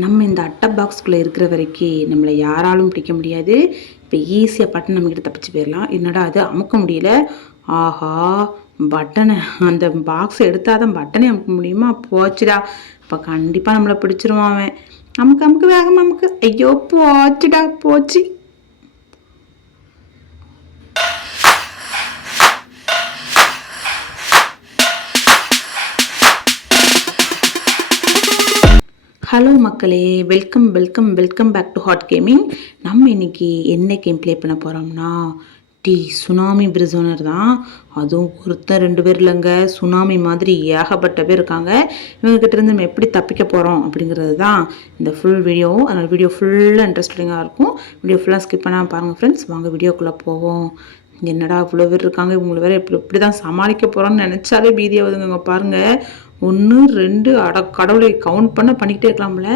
நம்ம இந்த அட்டை பாக்ஸ்குள்ளே இருக்கிற வரைக்கும் நம்மளை யாராலும் பிடிக்க முடியாது. இப்போ ஈஸியாக பட்டன் நம்மக்கிட்ட தப்பிச்சு போயிடலாம். என்னடா அது அமுக்க முடியல. ஆஹா, பட்டனை அந்த பாக்ஸ் எடுத்தால் தான் பட்டனே அமுக்க முடியுமா? போச்சுடா, இப்போ கண்டிப்பாக நம்மளை பிடிச்சிருவான் அவன். அமுக்கு அமுக்கு வேகமாக அமுக்கு. ஐயோ போச்சுடா, போச்சு. ஹலோ மக்களே, welcome welcome welcome back to Hot Gaming. நம்ம இன்னைக்கு என்ன கேம் ப்ளே பண்ண போகிறோம்னா சுனாமி பிரிசோனர் தான். அதுவும் ஒருத்தர் 2 பேர் இல்லைங்க, சுனாமி மாதிரி ஏகப்பட்ட பேர் இருக்காங்க. இவங்ககிட்ட இருந்து நம்ம எப்படி தப்பிக்க போகிறோம் அப்படிங்கிறது தான் இந்த ஃபுல் வீடியோ. அதனால் வீடியோ ஃபுல்லாக இன்ட்ரெஸ்டிங்காக இருக்கும். வீடியோ ஃபுல்லாக ஸ்கிப் பண்ணாமல் பாருங்கள் ஃப்ரெண்ட்ஸ். வாங்க வீடியோக்குள்ளே போவோம். என்னடா இவ்வளோ பேர் இருக்காங்க, இவங்களை வேறு எப்படி தான் சமாளிக்க போகிறோன்னு நினச்சாலே பீதியாகுதுங்க. பாருங்கள், 1 2 கடவுளை கவுண்ட் பண்ணிக்கிட்டே இருக்கலாம்ல.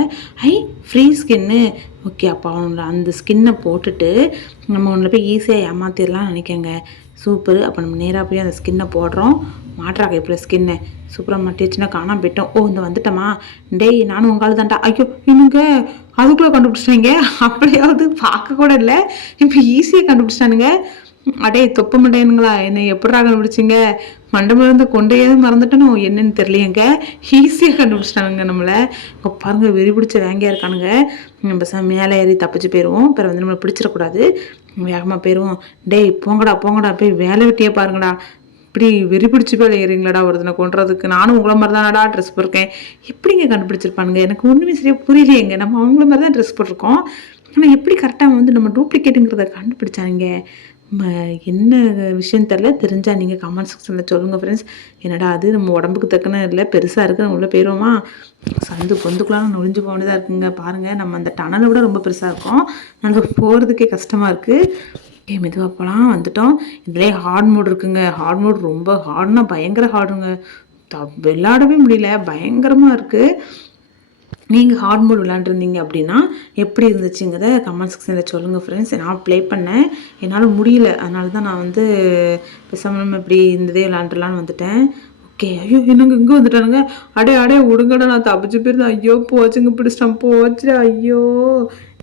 Free skin. ஓகே, அப்போ அவங்கள அந்த ஸ்கின்னை போட்டுட்டு நம்ம ஒன்றில் போய் ஈஸியாக ஏமாத்திடலாம் நினைக்கங்க. சூப்பர். அப்போ நம்ம நேராக போய் அந்த ஸ்கின்னை போடுறோம். மாட்டுறாங்க இப்போ ஸ்கின்னை. சூப்பராக மாட்டிடுச்சுன்னா காணாம போயிட்டோம். ஓ, இந்த வந்துட்டோமா? டேய், நானும் உங்கால் தான்டா. ஐயோ, இன்னுங்க அதுக்குள்ளே கண்டுபிடிச்சிட்டாங்க. அப்படியாவது பார்க்க கூட இல்லை, இப்போ ஈஸியாக கண்டுபிடிச்சிட்டானுங்க. அடே தொப்ப மண்டையனுங்களா, என்னை எப்படா கண்டுபிடிச்சிங்க? மண்டபம் கொண்டையாவது மறந்துட்டனோ என்னன்னு தெரியலையங்க. ஈஸியாக கண்டுபிடிச்சிட்டானுங்க நம்மளை. இப்போ பாருங்க, வெறி பிடிச்ச வேங்கையாக இருக்கானுங்க. நம்ம மேலே ஏறி தப்பிச்சு போயிடுவோம். அப்புறம் வந்து நம்மளை பிடிச்சிடக்கூடாது, வேகமாக போயிடுவோம். டேய் போங்கடா போங்கடா, போய் வேலை வெட்டியே பாருங்கடா. இப்படி வெறி பிடிச்சி போய் ஏறிங்களடா ஒருத்தனை கொண்டுறதுக்கு. நானும் உங்களை மாதிரி தானடா ட்ரெஸ் போட்டிருக்கேன். எப்படிங்க கண்டுபிடிச்சிருப்பானுங்க? எனக்கு ஒன்றுமே சரியாக புரியலையேங்க. நம்ம அவங்கள மாதிரி தான் ட்ரெஸ் போட்டிருக்கோம், ஆனால் எப்படி கரெக்டாக வந்து நம்ம டூப்ளிகேட்டுங்கிறத கண்டுபிடிச்சானுங்க? என்ன விஷயம் தெரிஞ்சால் நீங்கள் கமெண்ட் செக்ஷனில் சொல்லுங்கள் ஃப்ரெண்ட்ஸ். என்னடா அது நம்ம உடம்புக்கு தக்கன இல்லை, பெருசாக இருக்குது, நம்ம உள்ளே போயிடுவோமா? சந்து பொந்துக்குலாம் நொழிஞ்சு போனதாக இருக்குங்க. பாருங்கள், நம்ம அந்த டனலை விட ரொம்ப பெருசாக இருக்கும், அதனால் போகிறதுக்கே கஷ்டமாக இருக்குது. மெதுவாக போகலாம். வந்துட்டோம். இதுலேயே ஹார்ட் மோட் இருக்குங்க. ஹார்ட் மோட் ரொம்ப ஹார்ட்னா பயங்கர ஹார்டுங்க. விளையாடவே முடியல, பயங்கரமாக இருக்குது. நீங்கள் ஹார்ட் மோட் விளாண்டுருந்தீங்க அப்படின்னா எப்படி இருந்துச்சுங்கிறத கமெண்ட் செக்ஷனில் சொல்லுங்கள் ஃப்ரெண்ட்ஸ். நான் ப்ளே பண்ணேன், என்னால் முடியல, அதனால தான் நான் வந்து பேசாமல் இப்படி இருந்ததே விளாண்டுலான்னு வந்துட்டேன். ஓகே. ஐயோ, என்னங்க இங்கே வந்துட்டானுங்க. அடே விடுங்கடா, நான் தப்பிச்சு போயிருந்தேன். ஐயோ போச்சுங்க, பிடிச்சிட்டான், போச்சு. ஐயோ,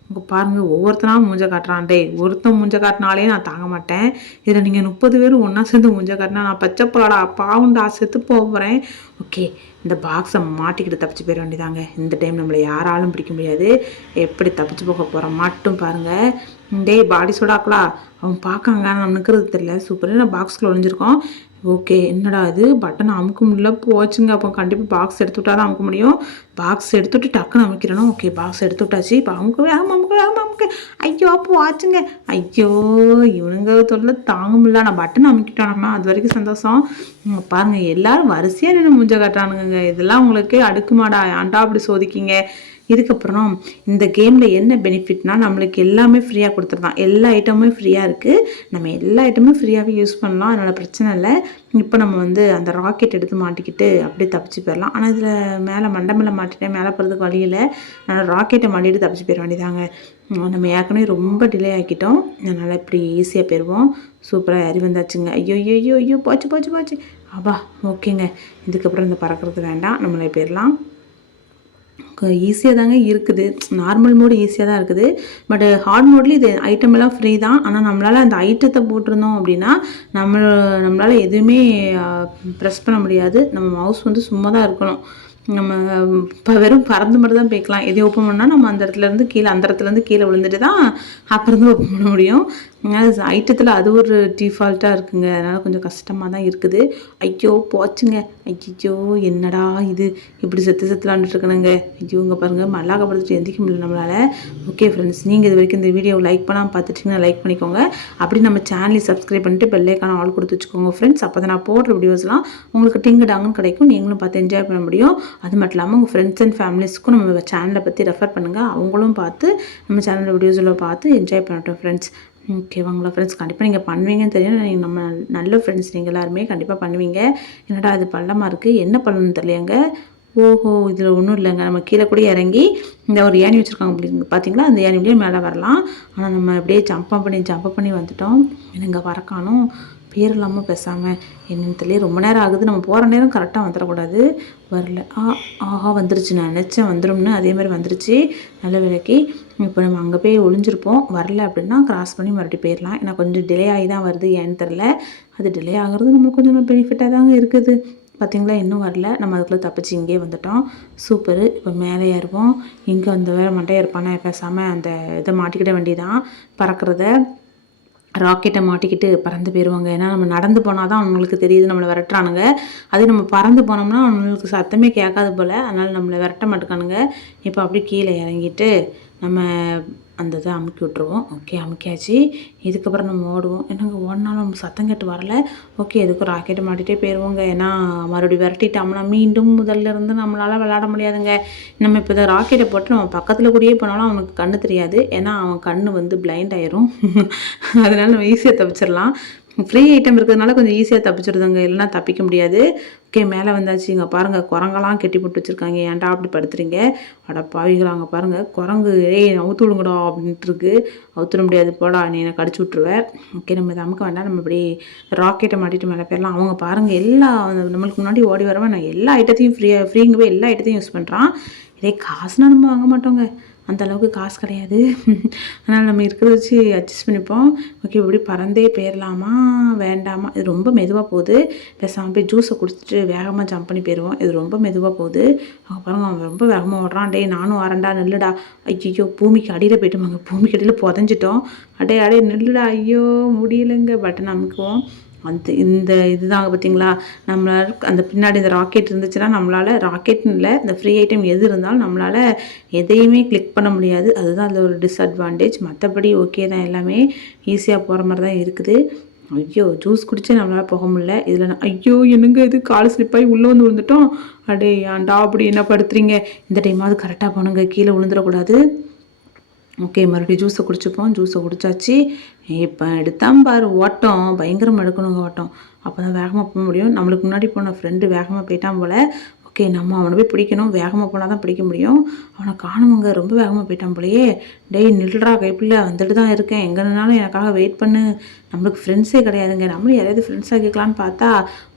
இங்கே பாருங்கள், ஒவ்வொருத்தனா மூஞ்ச காட்டுறான். ஒருத்தன் மூஞ்ச காட்டினாலே நான் தாங்க மாட்டேன். இதில் நீங்கள் 30 பேர் ஒன்றா சேர்ந்து மூஞ்ச காட்டினா நான் பச்சை போலாடா பாவுண்டா செத்து போகிறேன். ஓகே, இந்த பாக்ஸை மாட்டிக்கிட்டு தப்பிச்சு போயிட வேண்டியதாங்க. இந்த டைம் நம்மளை யாராலும் பிடிக்க முடியாது. எப்படி தப்பிச்சு போக போகிறோம் மட்டும் பாருங்கள். பாடி சோடாக்களா, அவன் பார்க்காங்க, நான் நிற்கிறது தெரியல. சூப்பர், நான் பாக்ஸ்குள்ளே ஒழிஞ்சிருக்கோம். ஓகே, என்னடா அது பட்டனை அமுக்க முடியல, போச்சுங்க. அப்போ கண்டிப்பாக பாக்ஸ் எடுத்து விட்டா தான் அமுக்க முடியும். பாக்ஸ் எடுத்துவிட்டு டக்குன்னு அமுக்கிறணும். ஓகே, பாக்ஸ் எடுத்து விட்டாச்சு. இப்போ அமுக்கு. ஐயோ போச்சுங்க. ஐயோ, இவனுங்க தொல்லை தாங்க முடியல. நான் பட்டன் அமுக்கிட்டோம்மா, அது வரைக்கும் சந்தோஷம். பாருங்கள், எல்லாரும் வரிசையாக நின்று மூஞ்ச காட்டுறானுங்க. இதெல்லாம் உங்களுக்கு அடுக்குமாடா, ஆண்டா அப்படி சோதிக்கிங்க. இதுக்கப்புறம் இந்த கேமில் என்ன பெனிஃபிட்னா, நம்மளுக்கு எல்லாமே ஃப்ரீயாக கொடுத்துருதான். எல்லா ஐட்டமுமே ஃப்ரீயாக இருக்குது. நம்ம எல்லா ஐட்டமும் ஃப்ரீயாகவே யூஸ் பண்ணலாம், அதனால் பிரச்சனை இல்லை. இப்போ நம்ம வந்து அந்த ராக்கெட் எடுத்து மாட்டிக்கிட்டு அப்படியே தப்பிச்சு போயிடலாம். ஆனால் இதில் மேலே மண்டை மாட்டிட்டேன், மேலே போகிறதுக்கு வழி இல்லை. அதனால் ராக்கெட்டை மாட்டிட்டு தப்பிச்சு போயிட வேண்டியதாங்க. நம்ம ஏற்கனவே ரொம்ப டிலே ஆக்கிட்டோம், அதனால் இப்படி ஈஸியாக போயிடுவோம். சூப்பராக ஏறி வந்தாச்சுங்க. ஐயோ போச்சு. அப்பா ஓகேங்க. இதுக்கப்புறம் இந்த பறக்கிறது வேண்டாம், நம்மளே போயிடலாம். ஈஸியாக தாங்க இருக்குது. நார்மல் மோடு ஈஸியாக தான் இருக்குது. பட் ஹார்ட் மோட்லேயும் இது ஐட்டம் எல்லாம் ஃப்ரீ தான். ஆனால் நம்மளால் அந்த ஐட்டத்தை போட்டிருந்தோம் அப்படின்னா நம்மளால் எதுவுமே ப்ரெஸ் பண்ண முடியாது. நம்ம மவுஸ் வந்து சும்மா தான் இருக்கணும். நம்ம இப்போ வெறும் பறந்து மட்டும் தான் போய்க்கலாம். எதை ஓப்பன் பண்ணால் நம்ம அந்த இடத்துலேருந்து கீழே விழுந்துட்டு தான் அப்புறம் தான் ஓப்பன் பண்ண முடியும். ஐட்டத்தில் அது ஒரு டிஃபால்ட்டாக இருக்குங்க, அதனால் கொஞ்சம் கஷ்டமாக தான் இருக்குது. ஐயோ போச்சுங்க. ஐயோ, என்னடா இது, இப்படி செத்துலான்ட்டு இருக்கணுங்க. ஐயோ, இங்கே பாருங்கள், மல்லாக்கப்படுத்திட்டு எந்திக்க முடியல நம்மளால். ஓகே ஃப்ரெண்ட்ஸ், நீங்கள் இது வரைக்கும் இந்த வீடியோவை லைக் பண்ணாமல் பார்த்துட்டிங்கன்னா லைக் பண்ணிக்கோங்க. அப்படி நம்ம சேனலை சப்ஸ்கிரைப் பண்ணிட்டு பெல்லைக்கான ஆல் கொடுத்து வச்சுக்கோங்க ஃப்ரெண்ட்ஸ். அப்போ தான் நான் போடுற வீடியோஸ்லாம் உங்களுக்கு டிங்கு கிடைக்கும், நீங்களும் பார்த்து என்ஜாய் பண்ண முடியும். அது மட்டும் இல்லாமல் உங்கள் ஃப்ரெண்ட்ஸ் அண்ட் ஃபேமிலிஸ்க்கும் நம்ம சேனலை பற்றி ரெஃபர் பண்ணுங்கள். அவங்களும் பார்த்து நம்ம சேனலில் வீடியோஸில் பார்த்து என்ஜாய் பண்ணட்டும் ஃப்ரெண்ட்ஸ். ஓகேவாங்களா ஃப்ரெண்ட்ஸ்? கண்டிப்பாக நீங்கள் பண்ணுவீங்கன்னு தெரியும். நீங்கள் நம்ம நல்ல ஃப்ரெண்ட்ஸ் நீங்கள் எல்லாருமே கண்டிப்பாக பண்ணுவீங்க. என்னடா அது பள்ளமாக இருக்குது, என்ன பள்ளம்னு தெரியலையாங்க. ஓஹோ, இதில் ஒன்றும் இல்லைங்க. நம்ம கீழே கூட இறங்கி இந்த ஒரு ஏணி வச்சுருக்காங்க அப்படிங்க, பார்த்தீங்களா? அந்த ஏணிலேயே மேலே வரலாம். ஆனால் நம்ம அப்படியே ஜம்ப் பண்ணி வந்துட்டோம். என்னங்க வரக்கானோம். பேர் இல்லாமல் பேசாமல் என்னன்னு தெரியல. ரொம்ப நேரம் ஆகுது, நம்ம போகிற நேரம் கரெக்டாக வந்துடக்கூடாது. வரல. ஆஹா வந்துருச்சு, நான் நினச்சேன் வந்துடும்னு, அதே மாதிரி வந்துருச்சு. நல்ல வேலைக்கு இப்போ நம்ம அங்கே போய் ஒளிஞ்சிருப்போம். வரல அப்படின்னா கிராஸ் பண்ணி மறுபடியும் போயிடலாம். ஏன்னா கொஞ்சம் டிலே ஆகி தான் வருது, ஏன்னு தெரில. அது டிலே ஆகிறது நம்மளுக்கு கொஞ்சம் பெனிஃபிட்டாக தாங்க இருக்குது. பார்த்திங்களா, இன்னும் வரல. நம்ம அதுக்குள்ளே தப்பிச்சு இங்கே வந்துட்டோம். சூப்பரு. இப்போ மேலே ஏறுவோம். இங்கே அந்த வேறு மண்டையை இருப்பானே, பேசாமல் அந்த இதை மாட்டிக்கிட வேண்டியதான், பறக்கிறத. ராக்கெட்டை மாட்டிக்கிட்டு பறந்து போயிடுவாங்க. ஏன்னா நம்ம நடந்து போனால் தான் அவங்களுக்கு தெரியுது நம்மளை விரட்டுறானுங்க. அதே நம்ம பறந்து போனோம்னா அவங்களுக்கு சத்தமே கேட்காது போல், அதனால் நம்மளை விரட்ட மாட்டேக்கானுங்க. இப்போ அப்படியே கீழே இறங்கிட்டு நம்ம அந்த இதை அமுக்கி விட்ருவோம். ஓகே, அமுக்கியாச்சு. இதுக்கப்புறம் நம்ம ஓடுவோம். என்னங்க ஓடினாலும் நம்ம சத்தம் கேட்டு வரல. ஓகே, எதுக்கும் ராக்கெட்டை மாட்டிகிட்டே போயிடுவோங்க. ஏன்னா மறுபடியும் விரட்டிட்டோம்னா மீண்டும் முதல்ல இருந்து நம்மளால் விளையாட முடியாதுங்க. நம்ம இப்போ இதை ராக்கெட்டை போட்டு நம்ம பக்கத்தில் கூடயே போனாலும் அவனுக்கு கண்ணு தெரியாது. ஏன்னா அவன் கண்ணு வந்து பிளைண்ட் ஆயிரும். அதனால நம்ம ஈஸியாக தப்பிச்சிடலாம். ஃப்ரீ ஐட்டம் இருக்கிறதுனால கொஞ்சம் ஈஸியாக தப்பிச்சிடுதுங்க, இல்லைனா தப்பிக்க முடியாது. ஓகே, மேலே வந்தாச்சு. இங்கே பாருங்கள், குரங்கெல்லாம் கெட்டி போட்டு வச்சுருக்காங்க. ஏன்டா அப்படி படுத்துறீங்க, அட பாவிகளாங்க பாருங்கள். குரங்கு அவுத்து விடுங்கடா அப்படின்ட்டு இருக்கு. அவுத்துட முடியாது, போடா நீ எனக்கு கடிச்சு விட்ருவேன். ஓகே, நம்ம இதை அமுக்க வேண்டாம். நம்ம இப்படி ராக்கெட்டை மாட்டிட்டு மேலே போயிடலாம். அவங்க பாருங்கள், எல்லா நம்மளுக்கு முன்னாடி ஓடி வரவன் நான் எல்லா ஐட்டத்தையும் ஃப்ரீங்க போய் எல்லா ஐட்டத்தையும் யூஸ் பண்ணுறான். இதே காசுனா நம்ம வாங்க மாட்டோங்க, அந்த அளவுக்கு காசு கிடையாது. அதனால் நம்ம இருக்கிறத வச்சு அட்ஜஸ்ட் பண்ணிப்போம். ஓகே, இப்படி பறந்தே போயிடலாமா வேண்டாமா? இது ரொம்ப மெதுவாக போகுது. பேசாமல் போய் ஜூஸை குடிச்சிட்டு வேகமாக ஜம்ப் பண்ணி போயிடுவோம். இது ரொம்ப மெதுவாக போகுது. பாருங்க, அவன் ரொம்ப வேகமாக ஓடுறான். டே நானும் வரேன்டா, நில்லுடா. ஐயோ, பூமிக்கு அடியில் போய்ட்டுமாங்க, பூமிக்கு அடியில் புதஞ்சிட்டோம். அடே நில்லுடா. ஐயோ முடியலைங்க. பட்டன் அமுக்குவோம். இந்த இதுதாங்க பார்த்தீங்களா, நம்மளால் அந்த பின்னாடி இந்த ராக்கெட் இருந்துச்சுன்னா நம்மளால், ராக்கெட்னு இல்லை, இந்த ஃப்ரீ ஐட்டம் எது இருந்தாலும் நம்மளால் எதையுமே கிளிக் பண்ண முடியாது. அதுதான் அதில் ஒரு டிஸ்அட்வான்டேஜ். மற்றபடி ஓகே தான், எல்லாமே ஈஸியாக போகிற மாதிரி தான் இருக்குது. ஐயோ, ஜூஸ் குடிச்சு நம்மளால் போக முடியல. இதில் ஐயோ என்னங்க இது, கால் ஸ்லிப்பாகி உள்ளே வந்து விழுந்துட்டோம். அடே ஏன்டா அப்படி என்ன படுத்துறீங்க? இந்த டைமாவது கரெக்டாக போனுங்க, கீழே விழுந்துடக்கூடாது. ஓகே, மறுபடியும் ஜூஸை குடிச்சுப்போம். ஜூஸை குடித்தாச்சு. இப்போ எடுத்தால் பாரு ஓட்டம், பயங்கரமாக எடுக்கணுங்க ஓட்டம். அப்போ தான் வேகமாக போக முடியும். நம்மளுக்கு முன்னாடி போன ஃப்ரெண்டு வேகமாக போயிட்டான் போல். ஓகே, நம்ம அவனை போய் பிடிக்கணும். வேகமாக போனால் தான் பிடிக்க முடியும். அவனை காணுமுங்க, ரொம்ப வேகமாக போயிட்டான் போலையே. டேய் நில்றா கைப்பிள்ள, வந்துட்டு தான் இருக்கேன், எங்கே நின்னாலும் எனக்காக வெயிட் பண்ணு. நம்மளுக்கு ஃப்ரெண்ட்ஸே கிடையாதுங்க. நம்மளும் யாரையாவது ஃப்ரெண்ட்ஸாக கேட்கலான்னு பார்த்தா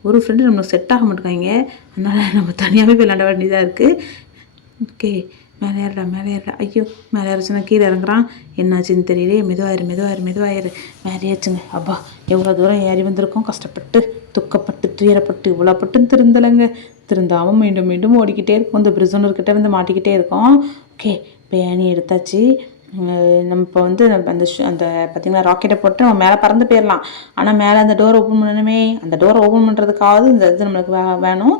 ஒரு ஃப்ரெண்டு நம்மளுக்கு செட் ஆக மாட்டேங்காங்க. அதனால் நம்ம தனியாகவே போய் விளையாட வேண்டியதாக இருக்குது. ஓகே, மேலே ஏறா. ஐயோ, மேலே ஏறச்சுன்னா கீழே இறங்குறான். என்னாச்சுன்னு தெரியலே. மெதுவாயிரு. மேலேயாச்சுங்க. அப்பா, எவ்வளோ தூரம் ஏறி வந்திருக்கோம், கஷ்டப்பட்டு துக்கப்பட்டு துயரப்பட்டு இவ்வளோ பட்டு திருந்தாமல் மீண்டும் ஓடிக்கிட்டே இருக்கும். இந்த பிரிசனர்கிட்ட வந்து மாட்டிக்கிட்டே இருக்கோம். ஓகே, இப்போ ஏணி எடுத்தாச்சு. நம்ம இப்போ வந்து அந்த பார்த்திங்களா, ராக்கெட்டை போட்டு நம்ம மேலே பறந்து போயிடலாம். ஆனால் மேலே அந்த டோர் ஓப்பன் பண்ணணுமே, அந்த டோரை ஓப்பன் பண்ணுறதுக்காவது இந்த இது நம்மளுக்கு வேணும்.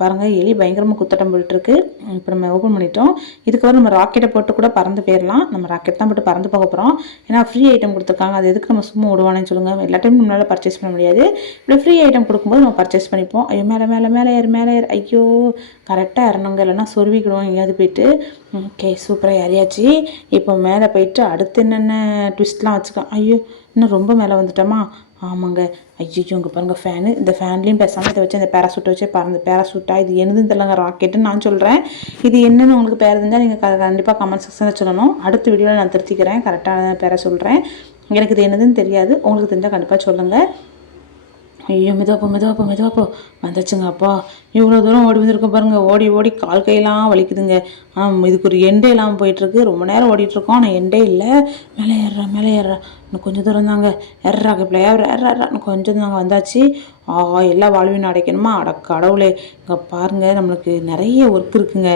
பாருங்கள், எலி பயங்கரமாக குத்தட்டம் போயிட்டுருக்கு. இப்போ நம்ம ஓப்பன் பண்ணிட்டோம். இதுக்கப்புறம் நம்ம ராக்கெட்டை போட்டு கூட பறந்து போயிடலாம். நம்ம ராக்கெட் தான் போட்டு பறந்து போக போகிறோம். ஏன்னா ஃப்ரீ ஐட்டம் கொடுத்துருக்காங்க, அது எதுக்கு நம்ம சும்மா விடுவானேன்னு சொல்லுங்கள். எல்லா டைமும் நம்மளால் பர்ச்சேஸ் பண்ண முடியாது. இப்படி ஃப்ரீ ஐட்டம் கொடுக்கும்போது நம்ம பர்ச்சேஸ் பண்ணிப்போம். ஐயோ, மேலே ஏறு. ஐயோ, கரெக்டாக இறணுங்க, இல்லைன்னா சொருவிக்கிடுவோம் எங்கேயாவது போயிட்டு. ஓகே, சூப்பராக ஏறியாச்சு. இப்போ மேலே போயிட்டு அடுத்து என்னென்ன ட்விஸ்ட்லாம் வச்சுக்கலாம். ஐயோ, இன்னும் ரொம்ப மேலே வந்துட்டோமா? ஆமாங்க. ஐயோ, இங்கே பாருங்கள் ஃபேனு. இந்த ஃபேன்லேயும் பேசாமல் இதை வச்சு அந்த பேராசூட்டை வச்சு பறந்து, பேராசூட்டாக இது என்னதுன்னு தெரியலங்க, ராக்கெட்டுன்னு நான் சொல்கிறேன். இது என்னென்னு உங்களுக்கு பேர் இருந்தால் நீங்கள் கண்டிப்பாக கமெண்ட் செக்ஷனில் சொல்லணும். அடுத்த வீடியோவில் நான் திருத்திக்கிறேன், கரெக்டான பேரை சொல்கிறேன். எனக்கு இது என்னதுன்னு தெரியாது, உங்களுக்கு தெரிஞ்சால் கண்டிப்பாக சொல்லுங்கள். ஐயோ, மெதுவாப்போ வந்துச்சுங்க. அப்பா, இவ்வளோ தூரம் ஓடி வந்திருக்கோம் பாருங்கள். ஓடி கால் கையெல்லாம் வலிக்குதுங்க. ஆனால் இதுக்கு ஒரு எண்டே இல்லாமல் போயிட்டுருக்கு. ரொம்ப நேரம் ஓடிட்டுருக்கோம், ஆனால் எண்டே இல்லை. மேலே ஏறுறா. இன்னும் கொஞ்சம் தூரம் தாங்க. ஏறா இன்னும் கொஞ்சம் தாங்க, வந்தாச்சு. எல்லா வாழ்வையும் அடைக்கணுமா? அட கடவுளே. இங்கே பாருங்கள், நம்மளுக்கு நிறைய ஒர்க் இருக்குங்க.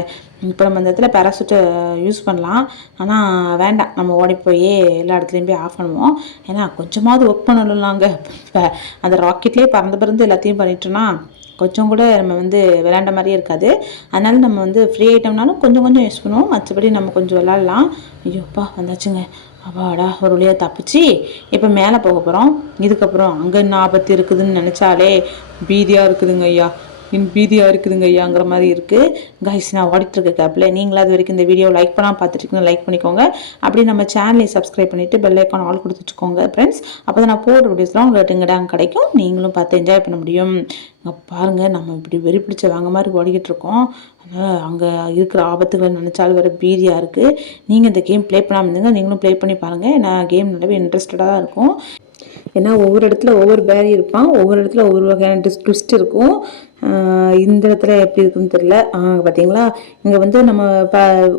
இப்போ நம்ம இந்த இடத்துல பேராசூட்டை யூஸ் பண்ணலாம், ஆனால் வேண்டாம், நம்ம ஓடி போய் எல்லா இடத்துலையும் போய் ஆஃப் பண்ணுவோம். ஏன்னா கொஞ்சமாவது ஒர்க் பண்ணலாங்க. இப்போ அந்த ராக்கெட்லேயே பறந்து எல்லாத்தையும் பண்ணிட்டோன்னா கொஞ்சம் கூட நம்ம வந்து விளையாண்ட மாதிரியே இருக்காது. அதனால நம்ம வந்து ஃப்ரீ ஐட்டம்னாலும் கொஞ்சம் யூஸ் பண்ணுவோம், மற்றபடி நம்ம கொஞ்சம் விளாட்லாம். ஐயோப்பா, வந்தாச்சுங்க. அப்பாடா, ஒரு வழியாக தப்பிச்சு இப்போ மேலே போக போகிறோம். இதுக்கப்புறம் அங்கே என்ன ஆபத்து இருக்குதுன்னு நினச்சாலே பீதியாக இருக்குதுங்க ஐயாங்கிற மாதிரி இருக்குது. கைஸ், நான் ஓடிட்டுருக்க கேப்பில் நீங்களும் அது வரைக்கும் இந்த வீடியோ லைக் பண்ணால் பார்த்துட்டு லைக் பண்ணிக்கோங்க. அப்படி நம்ம சேனலை சப்ஸ்கிரைப் பண்ணிவிட்டு பெல் ஐக்கான் ஆல் கொடுத்து வச்சுக்கோங்க ஃப்ரெண்ட்ஸ். அப்போ தான் நான் போடுற வீடியோஸ்லாம் உங்களுக்கு டெங்கடாங்க கிடைக்கும், நீங்களும் பார்த்து என்ஜாய் பண்ண முடியும். பாருங்கள், நம்ம இப்படி வெறி பிடிச்ச வாங்க மாதிரி ஓடிக்கிட்டு இருக்கோம். அதனால் அங்கே இருக்கிற ஆபத்துகளை நினச்சாலும் வேறு பீதியாக இருக்குது. நீங்கள் இந்த கேம் ப்ளே பண்ணாமல் இருந்தீங்க, நீங்களும் ப்ளே பண்ணி பாருங்கள். நான் கேம் நல்லாவே இன்ட்ரெஸ்டடாக தான் இருக்கும். ஏன்னா ஒவ்வொரு இடத்துல ஒவ்வொரு பேரி இருப்பான், ஒவ்வொரு இடத்துல ஒவ்வொரு வகையான ட்விஸ்ட் இருக்கும். இந்த இடத்துல எப்படி இருக்குன்னு தெரியல. பார்த்தீங்களா, இங்கே வந்து நம்ம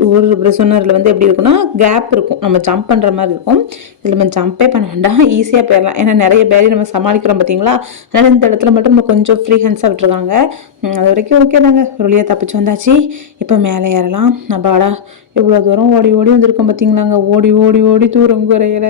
ஒரு பிரிசனரில் வந்து எப்படி இருக்குன்னா கேப் இருக்கும், நம்ம ஜம்ப் பண்ணுற மாதிரி இருக்கும். இதில் நம்ம ஜம்பே பண்ண வேண்டாம், ஈஸியாக போயிடலாம். ஏன்னா நிறைய பேரி நம்ம சமாளிக்கிறோம் பார்த்தீங்களா, அதனால் இந்த இடத்துல மட்டும் நம்ம கொஞ்சம் ஃப்ரீ ஹேண்ட்ஸாக விட்டுருக்காங்க. அது வரைக்கும் ஓகே தாங்க, ஒரு வழியாக தப்பிச்சு வந்தாச்சு. இப்போ மேலே ஏறலாம். அப்பாடா, இவ்வளோ தூரம் ஓடி ஓடி வந்திருக்கோம் பார்த்தீங்களாங்க, ஓடி ஓடி ஓடி தூரம் குறையிற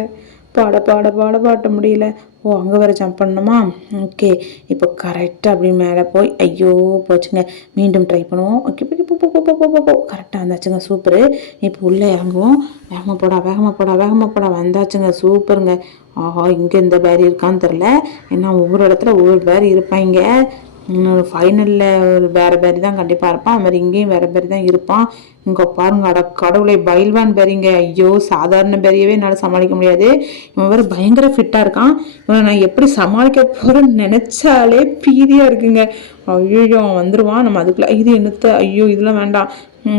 பாட பாட பாட பாட்ட முடியல. ஓ, அங்கே வேறு ஜம்ப் பண்ணணுமா? ஓகே, இப்போ கரெக்டாக அப்படி மேலே போய் ஐயோ போச்சுங்க, மீண்டும் ட்ரை பண்ணுவோம். ஓகே, போ கரெக்டாக வந்தாச்சுங்க, சூப்பரு. இப்போ உள்ளே இறங்குவோம். வேகமாக போடா வேகமாக போடா வேகமாக போடா, வந்தாச்சுங்க, சூப்பருங்க. ஆஹா, இங்கே இந்த பேரி இருக்கான்னு தெரில, ஏன்னா ஒவ்வொரு இடத்துல ஒவ்வொரு பேரி இருப்பாங்க. ஃபைனலில் ஒரு வேறு பேரி தான் கண்டிப்பாக இருப்பான், அது மாதிரி இங்கேயும் வேறு பேரி தான் இருப்பான். இங்கே பாருங்க, அட கடவுளை, பைல்வான் பேரிங்க. ஐயோ, சாதாரண பேரியவே என்னால் சமாளிக்க முடியாது. இவன் வேறு பயங்கர ஃபிட்டாக இருக்கான். இவனை நான் எப்படி சமாளிக்க போகிறேன்னு நினச்சாலே பீதியாக இருக்குங்க. ஐயோ, அவன் வந்துடுவான், நம்ம அதுக்குள்ள இது என்னத்த, ஐயோ இதெல்லாம் வேண்டாம்,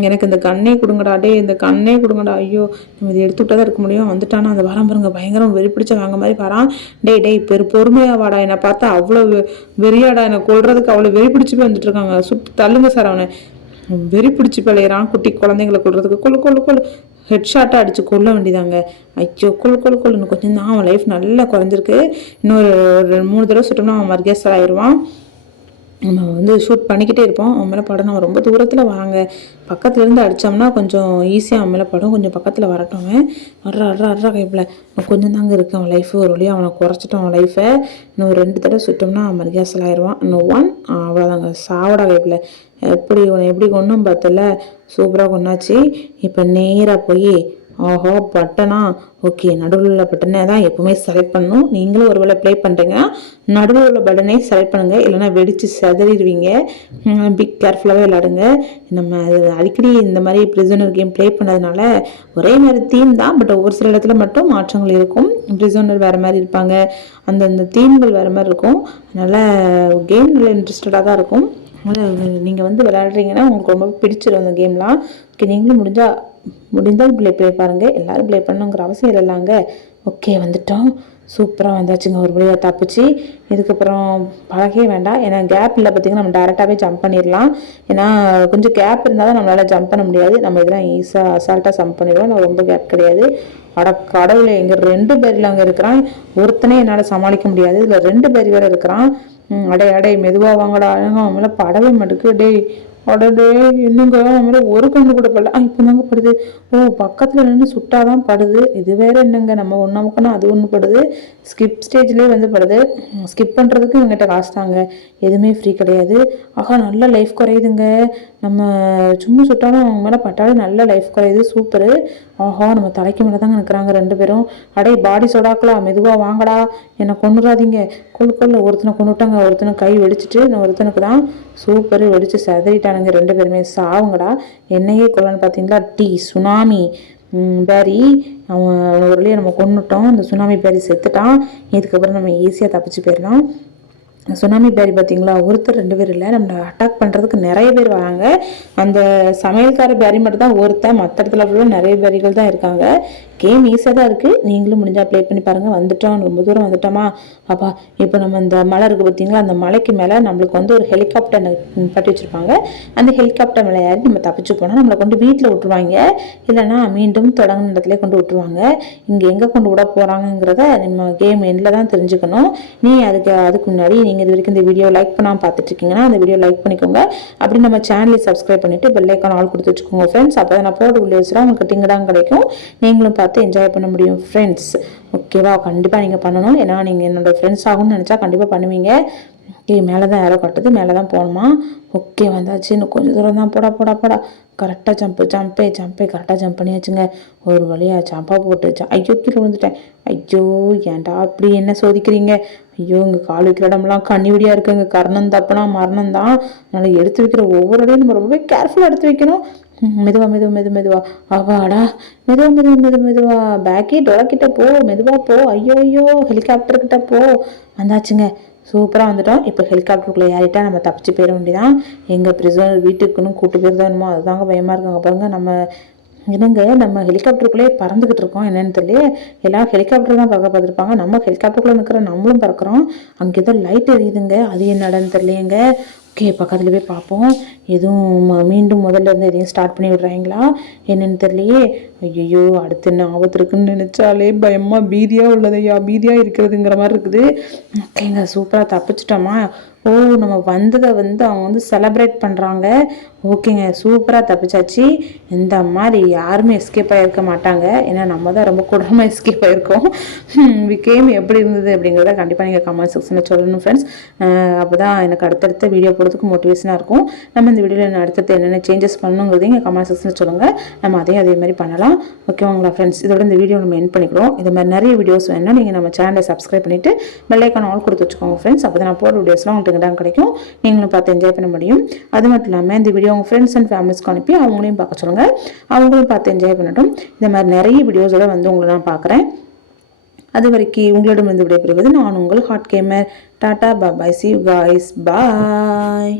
எனக்கு இந்த கண்ணே கொடுங்கடா, டே இந்த கண்ணே கொடுங்கடா. ஐயோ, நம்ம இதை எடுத்து விட்டா தான் இருக்க முடியும். வந்துட்டானா அந்த வரம் பாருங்க, பயங்கரம் வெறி பிடிச்ச வாங்க மாதிரி வரான். டேய் பொறுமையாக வாடா, என்னை பார்த்தா அவ்வளோ வெறியாடா, என்னை கொள்றதுக்கு அவ்வளோ வெறி பிடிச்சி போய் வந்துட்டு இருக்காங்க. தள்ளுங்க சார் அவனை. வெறி பிடிச்சி பழையிறான், குட்டி குழந்தைங்களை கொள்றதுக்கு. கொள்ளு ஹெட் ஷாட்டாக அடித்து கொல்ல வேண்டியதாங்க. ஐயோ, கொள்ளுன்னு கொஞ்சம் தான் அவன் லைஃப் நல்லா குறைஞ்சிருக்கு. இன்னொரு 3 தடவை சுட்டோம்னா அவன் மர்கேசர் ஆயிடுவான். நம்ம வந்து ஷூட் பண்ணிக்கிட்டே இருப்போம், அவன் மேலே படம். நம்ம ரொம்ப தூரத்தில் வராங்க, பக்கத்துலேருந்து அடித்தோம்னா கொஞ்சம் ஈஸியாக அவன் மேலே படம். கொஞ்சம் பக்கத்தில் வரட்டும். அட்ரா கைப்பில் கொஞ்சம் தாங்க இருக்குது அவன் லைஃபு. ஒரு வழியாக அவனை குறைச்சிட்டோம் அவன் லைஃபை. இன்னும் 2 தடவை சுட்டோம்னா அவன் மர்கேசல் ஆயிடுவான். இன்னும் 1 அவ்வளோதாங்க, சாவடா கைப்பில். எப்படி கொண்டும் பார்த்தல, சூப்பராக கொண்டாச்சு. இப்போ நேராக போய் ஆஹா பட்டனா, ஓகே, நடுவில் உள்ள பட்டனை தான் எப்பவுமே செலக்ட் பண்ணணும். நீங்களும் ஒரு வேளை ப்ளே பண்ணுறீங்கன்னா நடுவில் உள்ள பட்டனே செலக்ட் பண்ணுங்கள், இல்லைனா வெடித்து செதறிடுவீங்க. பிக் கேர்ஃபுல்லாகவே விளையாடுங்க. நம்ம அடிக்கடி இந்த மாதிரி பிரிசனர் கேம் ப்ளே பண்ணதுனால ஒரே மாதிரி தீம் தான், பட் ஒவ்வொரு சில இடத்துல மட்டும் மாற்றங்கள் இருக்கும். பிரிசனர் வேறு மாதிரி இருப்பாங்க, அந்தந்த தீம்கள் வேறு மாதிரி இருக்கும். அதனால் கேம் நல்லா இன்ட்ரெஸ்டடாக தான் இருக்கும். நீங்கள் வந்து விளையாடுறீங்கன்னா உங்களுக்கு ரொம்ப பிடிச்சிடும் அந்த கேம்லாம். ஓகே, நீங்களும் முடிந்தால் ப்ளே பாருங்கள். எல்லோரும் ப்ளே பண்ணணுங்கிற அவசியம் இல்லைங்க. ஓகே, வந்துட்டோம், சூப்பராக வந்தாச்சுங்க, ஒரு வழியாக தப்பிச்சு. இதுக்கப்புறம் பழகவே வேண்டாம், ஏன்னா கேப் இல்லை பார்த்தீங்கன்னா, நம்ம டேரெக்டாகவே ஜம்ப் பண்ணிடலாம். ஏன்னா கொஞ்சம் கேப் இருந்தால் தான் நம்மளால் ஜம்ப் பண்ண முடியாது. நம்ம இதெல்லாம் ஈஸியாக அசால்ட்டாக ஜம்ப் பண்ணிடுவோம், நான் ரொம்ப கேப் கிடையாது. அட கடவுளை, எங்கே 2 பேரில் அங்கே இருக்கிறான், ஒருத்தனே என்னால் சமாளிக்க முடியாது, இதில் 2 பேர் வேறு இருக்கிறான். அடே மெதுவாக வாங்கடா, அவன் மேலே படவே மாட்டேக்கு. டே அடடே, என்னங்க அவன் மேலே ஒரு கண்ணு கூட படல. இப்போ தாங்க படுது. ஓ, பக்கத்தில் நின்று சுட்டாதான் படுது. இது வேற என்னங்க, நம்ம ஒன்றா முக்கனா அது ஒன்று படுது. ஸ்கிப் ஸ்டேஜ்லேயே வந்து படுது. ஸ்கிப் பண்ணுறதுக்கு இவங்ககிட்ட காசு தாங்க, எதுவுமே ஃப்ரீ கிடையாது. ஆகா, நல்ல லைஃப் குறையுதுங்க. நம்ம சும்மா சுட்டாலும் அவங்க மேலே பட்டாலே நல்ல லைஃப் குறையுது, சூப்பரு. ஆஹா, நம்ம தலைக்கு மேலே தாங்க நிற்கிறாங்க 2 பேரும். அடே பாடி சொடாக்கலாம், மெதுவாக வாங்கடா, என்னை கொண்டுடாதீங்க. கொள்ளு ஒருத்தனை கொண்டுட்டாங்க, ஒருத்தனை கை வெடிச்சிட்டு, இன்னும் ஒருத்தனுக்கு தான் சூப்பரு, வெடிச்சு செதறிட்டானுங்க 2 பேருமே. சாவுங்கடா, என்னையே கொள்ளன்னு பார்த்தீங்களா. சுனாமி பேரி, அவன் ஒரு வழியாக நம்ம கொண்டுட்டோம். அந்த சுனாமி பேரி செத்துட்டான். இதுக்கப்புறம் நம்ம ஈஸியாக தப்பிச்சு போயிடலாம். சுனாமி பேரி பார்த்தீங்களா, ஒருத்தர் 2 பேர் இல்லை, நம்ம அட்டாக் பண்ணுறதுக்கு நிறைய பேர் வராங்க. அந்த சமையல்கார பேரி மட்டும் தான் ஒருத்தன், மற்ற இடத்துல ஃபுல்லாக நிறைய பேரிகள் தான் இருக்காங்க. கேம் ஈஸியாக தான் இருக்குது, நீங்களும் முடிஞ்சால் ப்ளே பண்ணி பாருங்கள். வந்துட்டோம், ரொம்ப தூரம் வந்துட்டோமா. அப்பா, இப்போ நம்ம இந்த மலை இருக்குது பார்த்தீங்களா, அந்த மலைக்கு மேலே நம்மளுக்கு வந்து ஒரு ஹெலிகாப்டர் பட்டி வச்சுருப்பாங்க. அந்த ஹெலிகாப்டர் மேலே ஏறி நம்ம தப்பிச்சு போனால் நம்மளை கொண்டு வீட்டில் விட்டுருவாங்க, இல்லைனா மீண்டும் தொடங்கின இடத்துல கொண்டு விட்டுருவாங்க. இங்கே எங்கே கொண்டு விட போகிறாங்கங்கிறத நம்ம கேம் எண்டில் தான் தெரிஞ்சுக்கணும். அதுக்கு முன்னாடி நீங்கள் இது வரைக்கும் இந்த வீடியோ லைக் பண்ணாமல் பார்த்துட்ருக்கீங்கன்னா அந்த வீடியோ லைக் பண்ணிக்கோங்க. அப்படி நம்ம சேனலை சப்ஸ்கிரைப் பண்ணிவிட்டு பெல் ஐக்கான் ஆல் கொடுத்து வச்சுக்கோங்க ஃப்ரெண்ட்ஸ். அப்போ தான் நான் போட வீடியோஸ்லாம் உங்களுக்கு டிங்கடாங்க கிடைக்கும், நீங்களும் பார்த்து என்ஜாய் பண்ண முடியும் ஃப்ரெண்ட்ஸ். ஓகேவா, கண்டிப்பாக நீங்கள் பண்ணணும், ஏன்னா நீங்கள் என்னோடய ஃப்ரெண்ட்ஸ் ஆகும்னு நினச்சா கண்டிப்பாக பண்ணுவீங்க. ஓகே, மேலே தான் யாரோ கட்டுது, மேலே தான் போகணுமா. ஓகே, வந்தாச்சு, இன்னும் கொஞ்சம் தூரம் தான். போடா கரெக்டாக ஜம்பே கரெக்டாக ஜம்ப் பண்ணியாச்சுங்க. ஒரு வழியாக ஜம்பாக போட்டுச்சா. ஐயோ, கீழே விழுந்துட்டேன். ஐயோ, ஏன்டா அப்படி என்ன சோதிக்கிறீங்க. ஐயோ, இங்கே கால் வைக்கிற இடம்லாம் கண்ணிவடியாக இருக்குங்க. கர்ணம் தப்புனா மரணம் தான். அதனால் எடுத்து வைக்கிற ஒவ்வொரு இடையும் நம்ம ரொம்பவே கேர்ஃபுல்லாக எடுத்து வைக்கணும். மெதுவா அவாடா, மெதுவா பேக்கே டொலக்கிட்ட போ, மெதுவா போ. ஐயோ, ஹெலிகாப்டர்கிட்ட போ. வந்தாச்சுங்க, சூப்பராக வந்துட்டோம். இப்போ ஹெலிகாப்டருக்குள்ளே ஏறிட்டா நம்ம தப்பிச்சு போயிட வேண்டியதான். எங்கள் பிரிசனர் வீட்டுக்குன்னு கூட்டு போயிருந்தோம், அதுதாங்க பயமாக இருக்காங்க பாருங்க. நம்ம என்னங்க நம்ம ஹெலிகாப்டருக்குள்ளே பறந்துக்கிட்டு இருக்கோம், என்னன்னு தெரியல. எல்லாம் ஹெலிகாப்டர் தான் பார்க்க பார்த்துருப்பாங்க, நம்ம ஹெலிகாப்டருக்குள்ளே நிற்கிற நம்மளும் பறக்கிறோம். அங்கே ஏதோ லைட் எரியுதுங்க, அது என்னடான்னு தெரியலையேங்க. ஓகே, பக்கத்தில் போய் பார்ப்போம். எதுவும் மீண்டும் முதல்ல இருந்து எதையும் ஸ்டார்ட் பண்ணி விடுறாங்களா என்னன்னு தெரியலையே. ஐயோ, அடுத்து என்ன ஆபத்து இருக்குன்னு நினச்சாலே பயமாக பீதியாக உள்ளதையா, பீதியாக இருக்கிறதுங்கிற மாதிரி இருக்குது. ஓகேங்க, சூப்பராக தப்பிச்சிட்டோமா. ஓ, நம்ம வந்ததை அவங்க செலப்ரேட் பண்ணுறாங்க. ஓகேங்க, சூப்பராக தப்பிச்சாச்சு. இந்த மாதிரி யாருமே எஸ்கேப் ஆகிருக்க மாட்டாங்க, ஏன்னா நம்ம தான் ரொம்ப கூடமாக எஸ்கேப் ஆகிருக்கோம். கேம் எப்படி இருந்தது அப்படிங்கிறத கண்டிப்பாக நீங்கள் கமெண்ட் செக்ஷனில் சொல்லணும் ஃப்ரெண்ட்ஸ். அப்போ தான் எனக்கு அடுத்தடுத்த வீடியோ போடுறதுக்கு மோட்டிவேஷனாக இருக்கும். நம்ம இந்த வீடியோவில் அடுத்தடுத்து என்னென்ன சேஞ்சஸ் பண்ணணுங்கிறதையும் நீங்கள் கமெண்ட் செக்ஷனில் சொல்லுங்கள், நம்ம அதே மாதிரி பண்ணலாம். ஓகேவாங்களா ஃப்ரெண்ட்ஸ்? இதோட இந்த வீடியோ நம்ம எண்ட் பண்ணிக்கிறோம். இது மாதிரி நிறைய வீடியோஸ் வேணும்னா நீங்கள் நம்ம சேனலை சப்ஸ்கிரைப் பண்ணிவிட்டு பெல் ஐக்கான் ஆல் கொடுத்து வச்சுக்கோங்க ஃப்ரெண்ட்ஸ். அப்போ தான் நான் போடுற வீடியோஸ்லாம் உங்களுக்கு தான் கிடைக்கும், நீங்களும் பார்த்து என்ஜாய் பண்ண முடியும். அது மட்டும் இல்லாமல் இந்த வீடியோ உங்கள் ஃப்ரெண்ட்ஸ் அண்ட் ஃபேமிலிஸ்க்கு அனுப்பி அவங்களையும் பார்க்க சொல்லுங்கள், அவங்களும் பார்த்து என்ஜாய் பண்ணட்டும். இந்த மாதிரி நிறைய வீடியோஸோட உங்களை நான் பார்க்குறேன். அது வரைக்கும் உங்களிடம் விடைபெறுவது நான் உங்கள் Hot Gamer. Tata, bye, see you guys, bye.